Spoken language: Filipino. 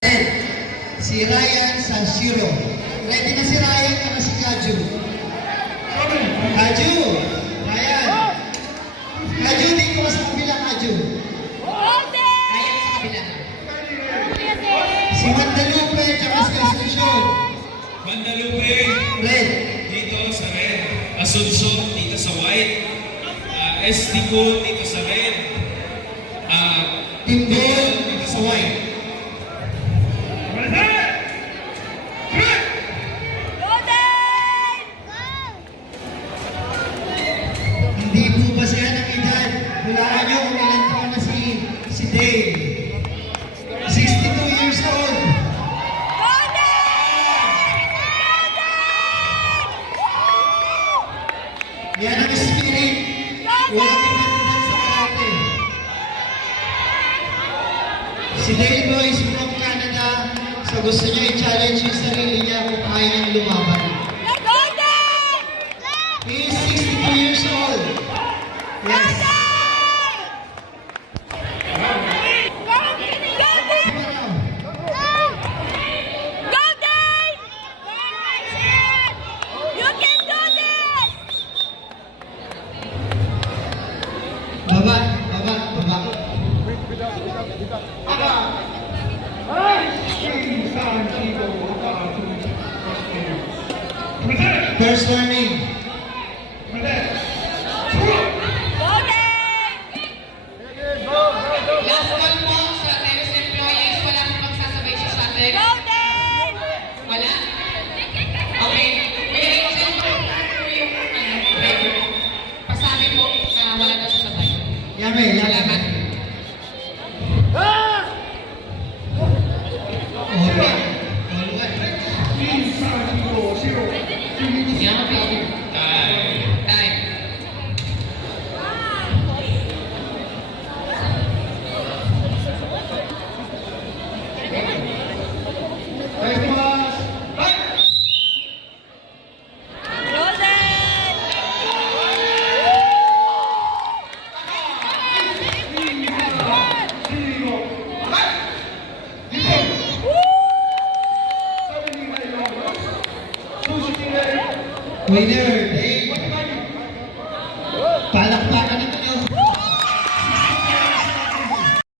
Si Ryan Sanshiro. Ready na si Ryan at si Kaju. Kaju! Ryan! Kaju, dito ka sa kabila, Kaju. Ryan sa kabila. Si Guadalupe at si Asuncion. Guadalupe, Red. dito sa red. Asuncion, dito sa white. Estico, dito sa red. Timbol, dito sa white. Hindi po ba siya ng edad? Hulaan niyo kung ilan taon na si Dave. 62 years old. Yan ang spirit. Walang iba sa karate. Si Dave Boy is from Canada. So gusto niya i-challenge yung sarili niya kung kaya niyang lumaban. He is 62 years old. Yes. Baba, baba, baba. First warning. Last call po sa terrace employees. Wala po bang sasabay sa shuttle? Wala? Okay. May reason po yung driver. Pasabi po na wala na sasabay. Yame, yame. Salamat. Okay. Yummy. Time. Winner,